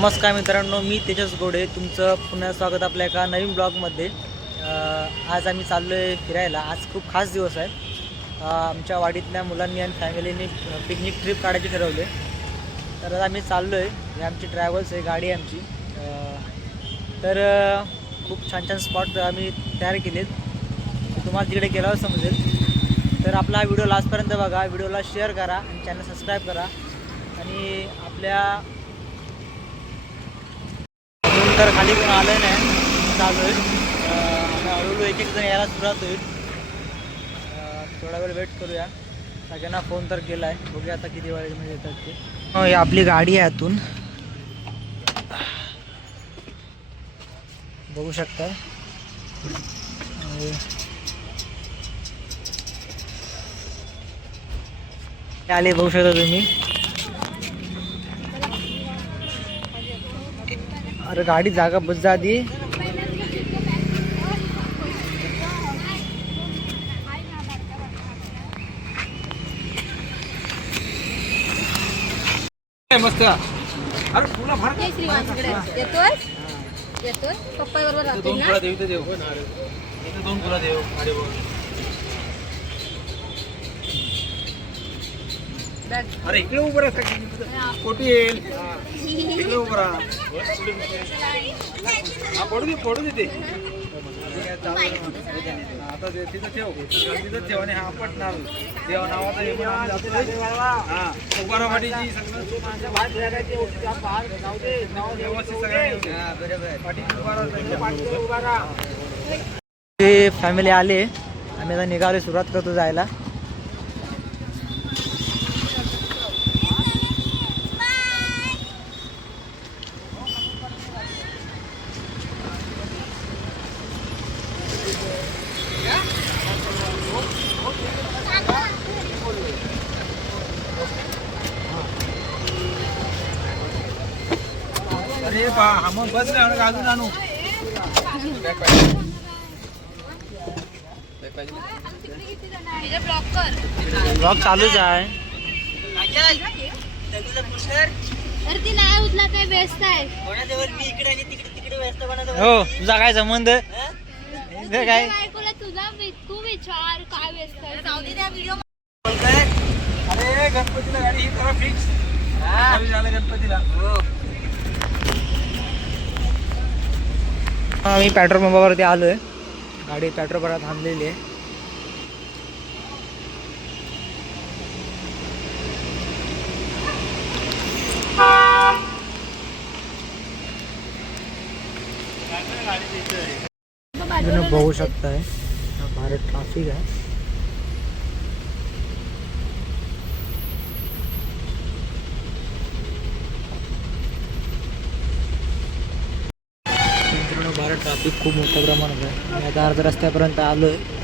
नमस्कार मित्रांनो मी तेजस गोडे. तुमचं पुन्हा स्वागत आपल्या एका नवीन ब्लॉगमध्ये. आज आम्ही चाललो आहे फिरायला. आज खूप खास दिवस आहे. आमच्या वाडीतल्या मुलांनी आणि फॅमिलीने पिकनिक ट्रिप काढायची ठरवले. तर आज आम्ही चाललो आहे ही आमची ट्रॅव्हल्स आहे. गाडी आहे आमची. तर खूप छान छान स्पॉट आम्ही तयार केलेत. आहेत तुम्हाला तिकडे गेल्यावर समजेल. तर आपला व्हिडिओ लास्टपर्यंत बघा. व्हिडिओला शेअर करा आणि चॅनल सबस्क्राईब करा. आणि आपल्या तर खाली कोण आलं नाही. चालू आहे हळूहळू एक एक जण यायला सुरुवात होईल. थोडा वेळ वेट करूया. सगळ्यांना फोन तर केला आहे बघूया आता किती वेळेमध्ये म्हणजे येतात ते. हो, ही आपली गाडी आहे आतून. बघू शकता. आले बघू शकता तुम्ही. अरे गाडी जागा बस जा मस्त. अरे तुला फार जय श्रीमान तिकडे येतोय? येतोय? पप्पा बरोबर राहतील दोन ना? फुला देऊ इथे देऊ दोन फुला देऊ अरे बघ अरे इकडे उभं राहा कोटी येईल. इकडे उभं राहा. हा पडू दे पडू दे ते. आता तिथं ठेव. तिथं ठेव आणि हा पटणार. देवा नावाचा हे सगळं फॅमिली आले. आम्ही आता निघालो सुरुवात करतो जायला. अरे पा हा मग बस रे अजून आणू. ब्लॉक कर ब्लॉग चालूच आहे. ती नाही उचला काय व्यस्त आहे. हो तुझा काय संबंध? काय? तुझा वि- तू विचार काय व्यस्त आहे अरे गणपतीला गाडी ही करा फिक्स झालं गणपतीला. मी पेट्रोल पंपावरती आलो आहे गाडी पेट्रोल पंपात थांबलेली आहे. बघू शकताय भारत ट्राफिक आहे मित्रांनो भारत ट्राफिक खूप मोठ्या प्रमाणात आहे. आता अर्ध्या रस्त्यापर्यंत आलो आहे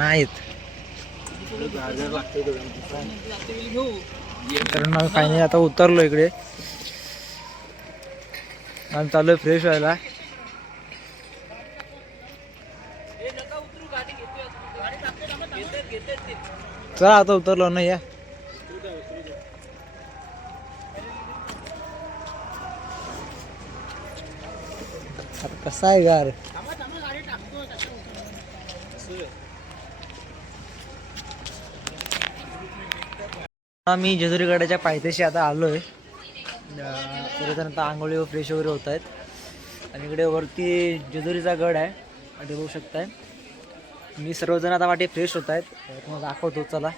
आहेत. कारण आम्ही फायनली आता उतरलो इकडे. चालू चाललोय फ्रेश व्हायला. चला आता उतरलो ना या. आता कसा आहे गार? आम्ही जेजुरी गडाच्या पायथ्याशी आता आलो आहे सर्वजण आता आंघोळी व फ्रेश वगैरे होत आहेत. आणि इकडे वरती जेजुरीचा गड आहे. वाटे बघू शकताय. मी सर्वजण आता वाटे फ्रेश होत आहेत. तुम्हाला दाखवतो चला.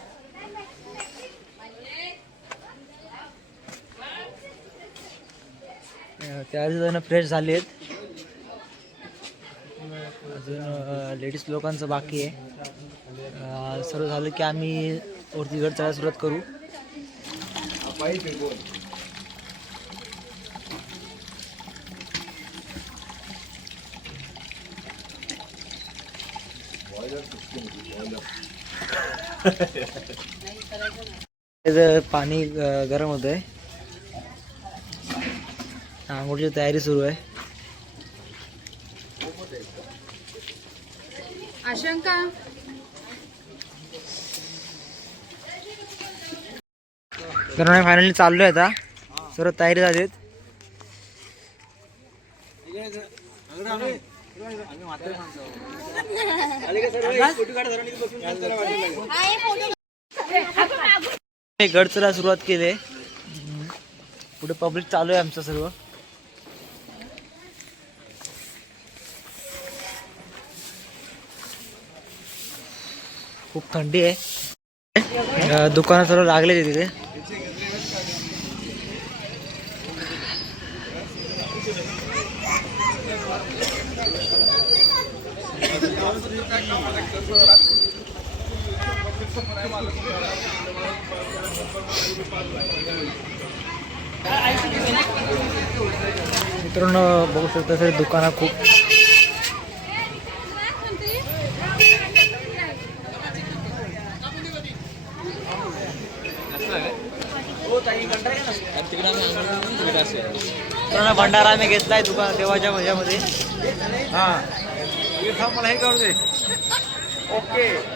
जण फ्रेश झाले आहेत. अजून लेडीज लोकांचं बाकी आहे. सर्व झालं की आम्ही वरती गड चढायला सुरुवात करू. पाणी गरम होत आहे आंघोळीची तयारी सुरू आहे. आशंका? तर आम्ही फायनली आहे आता. सर्व तयारी झालीत हे गड चढायला सुरुवात केली. पुढे पब्लिक चालू आहे आमचं सर्व. खूप थंडी आहे. दुकानात दुकानं सर्व लागले तिथे. मित्रांनो, बघू शकता सर, दुकानं मित्रांनो, भंडारा आम्ही घेतलाय दुकान देवाच्या ह्याच्यामध्ये हा. हे हे करू दे. ओके.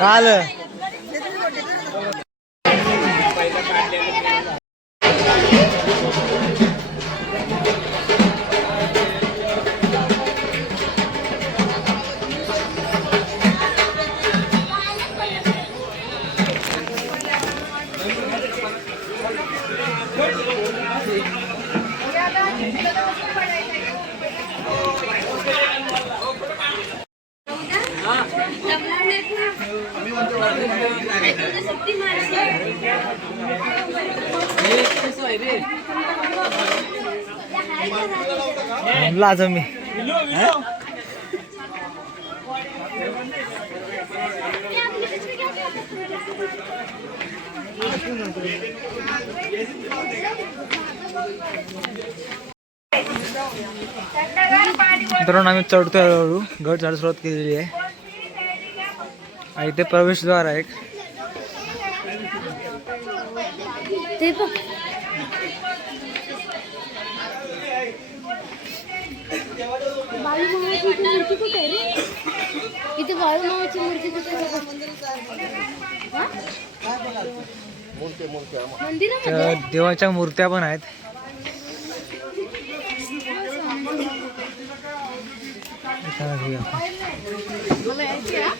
काल लाज आज मी मित्रांनो आम्ही चढतोय हळूहळू. गड चढ सुरुवात केलेली आहे. आणि इथे प्रवेशद्वार आहे एक ते बघ बाळूमामाची इथे मूर्ती कुठे आहे रे इथे बाळूमामाची मूर्ती कुठे आहे? मंदिरामध्ये त्या देवाच्या मूर्त्या पण आहेत इथं घेऊया आपण. मला यायची हा?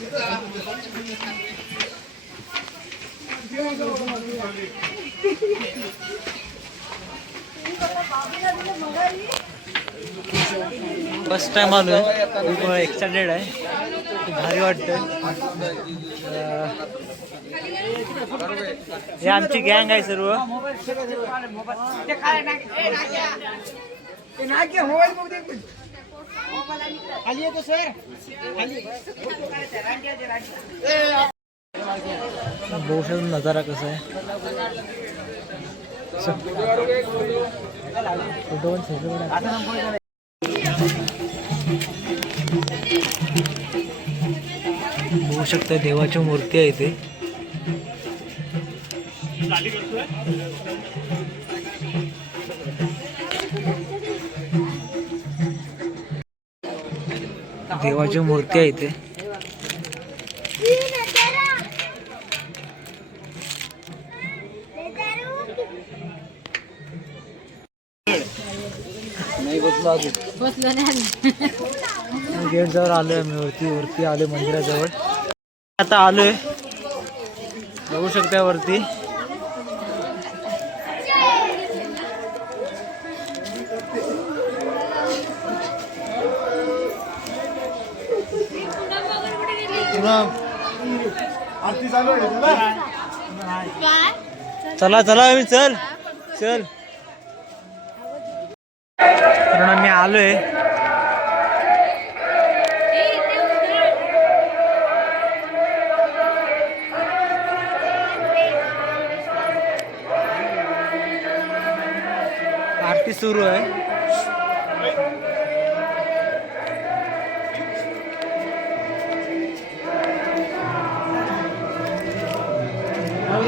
फर्स्ट टाइम आलो आहे खूप एक्सायटेड आहे. खूप भारी वाटतं हे आमची गँग आहे सर्व. खाली येतो सर बघू शकतो नजारा कसा आहे. फोटो बघू शकता देवाची मूर्ती आहे इथे. देवाची मूर्ती आहे इथे. बसलो नाही गेट जवळ आलोय आम्ही वरती वरती आलोय मंदिराजवळ. आता आलोय. बघू शकता वरती. चला चला आम्ही चल. चल. चालू आहे. आरती सुरू आहे.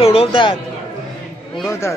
उडवतात. उडवतात.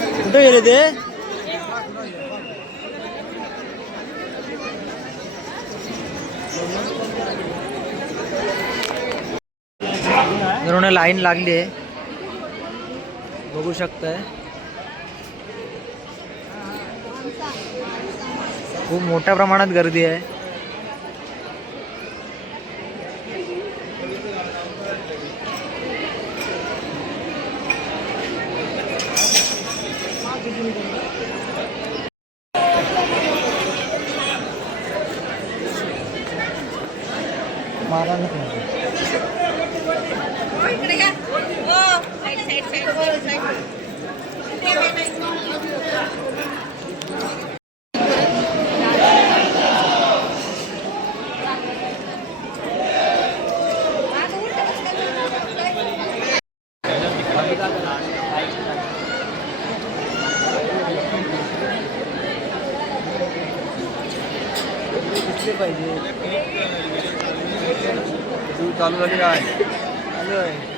कुठे गेले ते? लाईन लागली आहे. बघू शकताय. खूप मोठ्या प्रमाणात गर्दी आहे मारा इकडे या हो साईड साईड साईड बघितले पाहिजे तू चालू झाली काय चालू आहे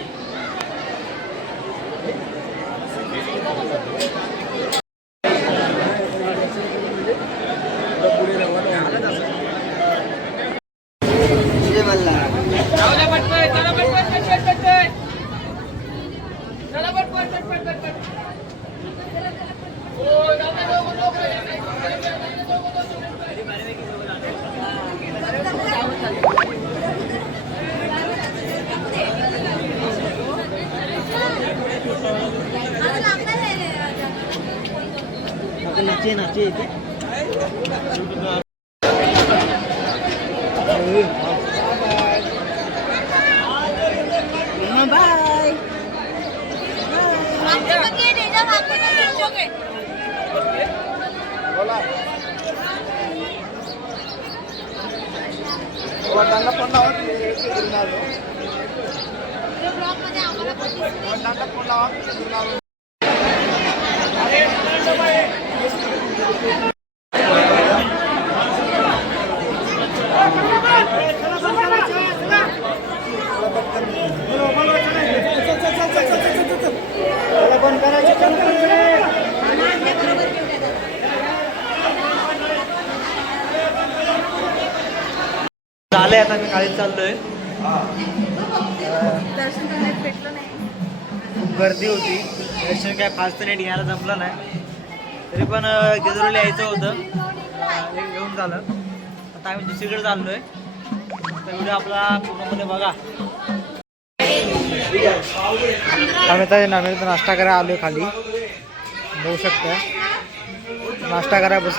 झालंय खास तर फास्ट नाही घ्यायला जमलं नाही. तरी पण गेजरोली यायचं होतं. अं, घेऊन झालं. आता आम्ही दुसरीकडे चाललोय. तर व्हिडिओ आपला पूर्णपणे बघा. आम्ही तर आम्ही तर नाश्ता करायला आलो आहे खाली. बघू शकता. नाश्ता करायला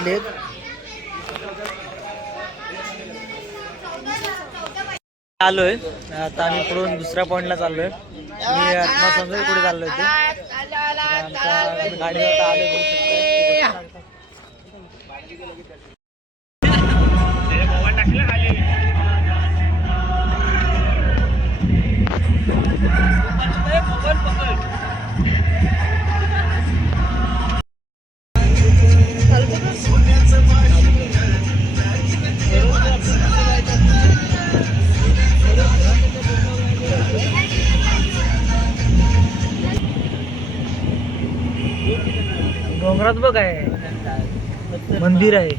बसलेत आलोय. आता आम्ही पुढून दुसऱ्या पॉईंटला चाललोय. मी आत्मा समजेल कुठे चाललोय ते आमच्या आम्ही आता बघ आहे. मंदिर आहे.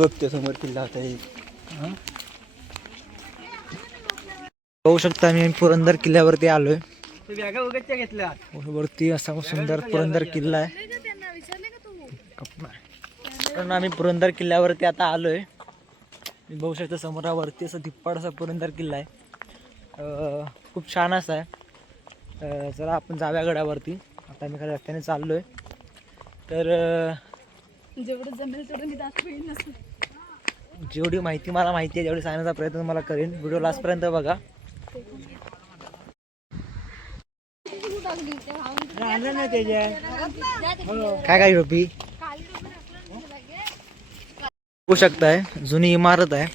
बघतो समोर किल्ला होता बघू शकता मी पुरंदर किल्ल्यावरती आलोय. वरती असा सुंदर पुरंदर किल्ला आहे. कारण आम्ही पुरंदर किल्ल्यावरती आता आलोय. मी बघू शकता समोरावरती असं धिप्पाड असा पुरंदर किल्ला आहे. अं, खूप छान असा आहे. चला आपण जाव्या गडावरती. आता मी खऱ्या रस्त्याने चाललोय. तर जेवढं जमेल तेवढं मी दाखवेन जेवढी माहिती मला माहिती आहे तेवढी सांगण्याचा प्रयत्न मला करेन व्हिडिओ लास्टपर्यंत बघा काय काय रोपी बघू शकताय जुनी इमारत आहे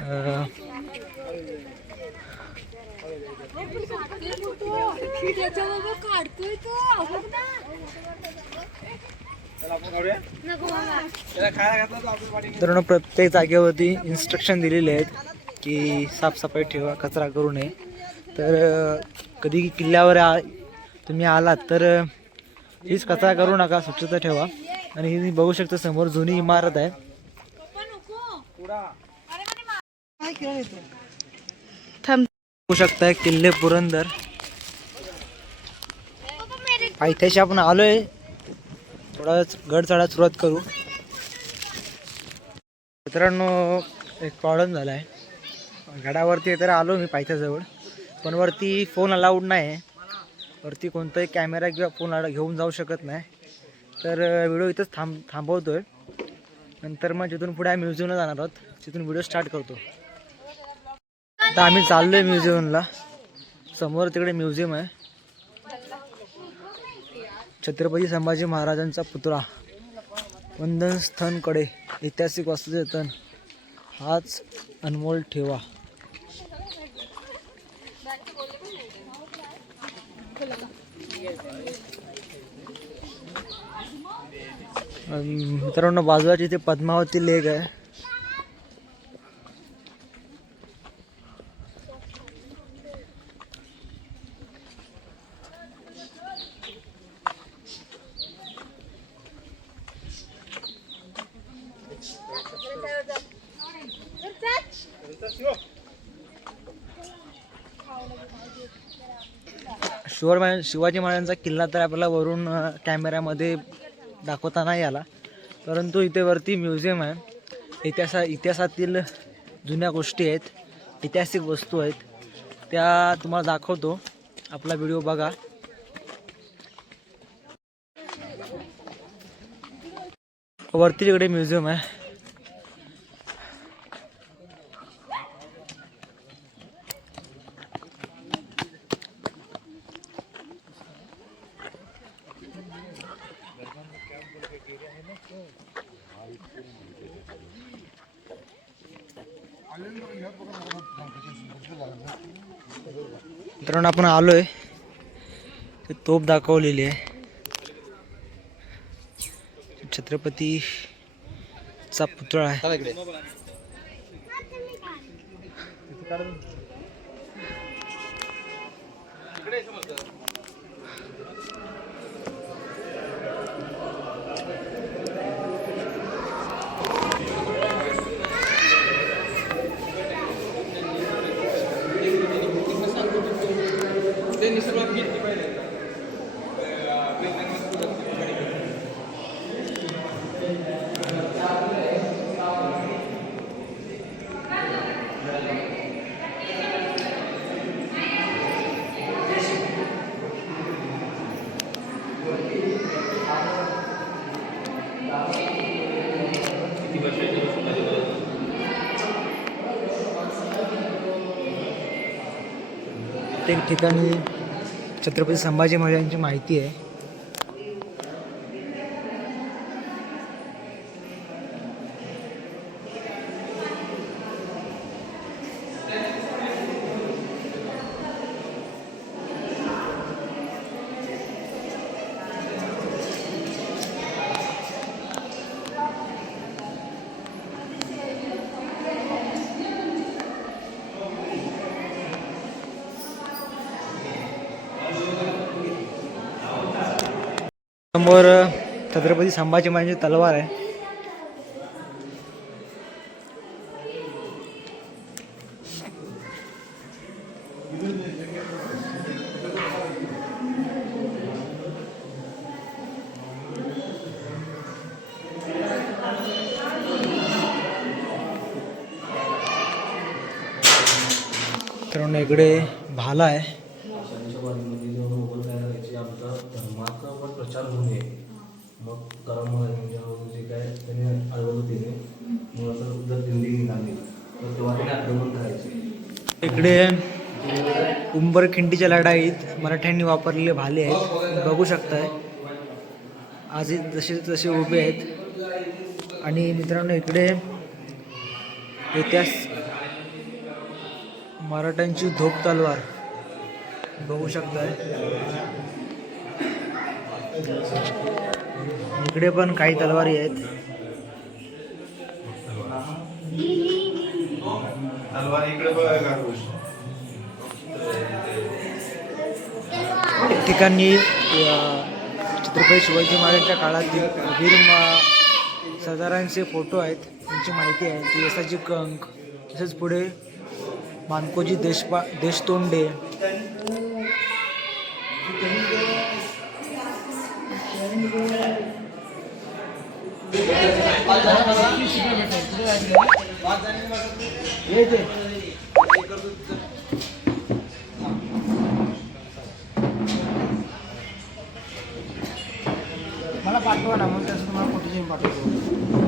अं, काढतोय तो तर प्रत्येक जागेवरती इन्स्ट्रक्शन दिलेले आहेत की साफसफाई ठेवा कचरा करू नये. तर कधी किल्ल्यावर आ तुम्ही आलात तर हीच कचरा करू नका स्वच्छता ठेवा. आणि ही बघू शकता समोर जुनी इमारत आहे. बघू शकताय किल्ले पुरंदर. पायथ्याशी आपण आलोय. थोडा गड चढायला सुरुवात करू. मित्रांनो एक प्रॉब्लेम झाला आहे गडावरती तर आलो मी पायथ्याजवळ पण वरती फोन अलाउड नाही आहे वरती कोणताही कॅमेरा किंवा फोन घेऊन जाऊ शकत नाही. तर व्हिडिओ इथंच थांब थांबवतो आहे नंतर मग तिथून पुढे आम्ही म्युझियमला जाणार आहोत तिथून व्हिडिओ स्टार्ट करतो. आता आम्ही चाललो आहे म्युझियमला. समोर तिकडे म्युझियम आहे. छत्रपती संभाजी महाराजांचा पुतळा. वंदन स्थनकडे ऐतिहासिक वास्तुजतन हाच अनमोल ठेवा. मित्रांनो बाजूला जिथे पद्मावती लेक आहे शिवर महाराज म्हणजे शिवाजी महाराजांचा किल्ला तर आपल्याला वरून कॅमेऱ्यामध्ये दाखवता नाही आला. परंतु इथे वरती म्युझियम आहे. इतिहासा इतिहासातील जुन्या गोष्टी आहेत ऐतिहासिक वस्तू आहेत. त्या तुम्हाला दाखवतो. आपला व्हिडिओ बघा. वरती तिकडे म्युझियम आहे. मित्रांनो आपण आलोय. ते तोप दाखवलेली आहे. छत्रपतीचा पुतळा आहे. प्रत्येक ठिकाणी छत्रपती संभाजी महाराजांची माहिती आहे समोर छत्रपती संभाजी महाराजांची तलवार आहे. मित्रांनो इकडे भाला आहे आषाढीच्या वारीमध्ये जेव्हा मोगल काय करायचे आमचा धर्माचा पण प्रचार होऊ नये मग कलाम महाराजांच्या जे काय त्याने अडवलं तिने मग असं जर दिंडी निघाली तर तेव्हा त्याने आक्रमण करायचे इकडे उंबरखिंडीच्या लढाईत मराठ्यांनी वापरलेले भाले आहेत. बघू शकताय. आज जसे तसे उभे आहेत. आणि मित्रांनो इकडे इतिहास मराठ्यांची धोप तलवार. बघू शकताय. इकडे पण काही तलवारी आहेत. तलवार इकडे ठिकाणी छत्रपती शिवाजी महाराजांच्या काळातील वीर सरदारांचे फोटो आहेत त्यांची माहिती आहे. ती यसाची कंक तसेच पुढे मानकोजी देशपा देशतोंडे. मला पाठवा ना मग त्याचं तुम्हाला फोटो पाठवतो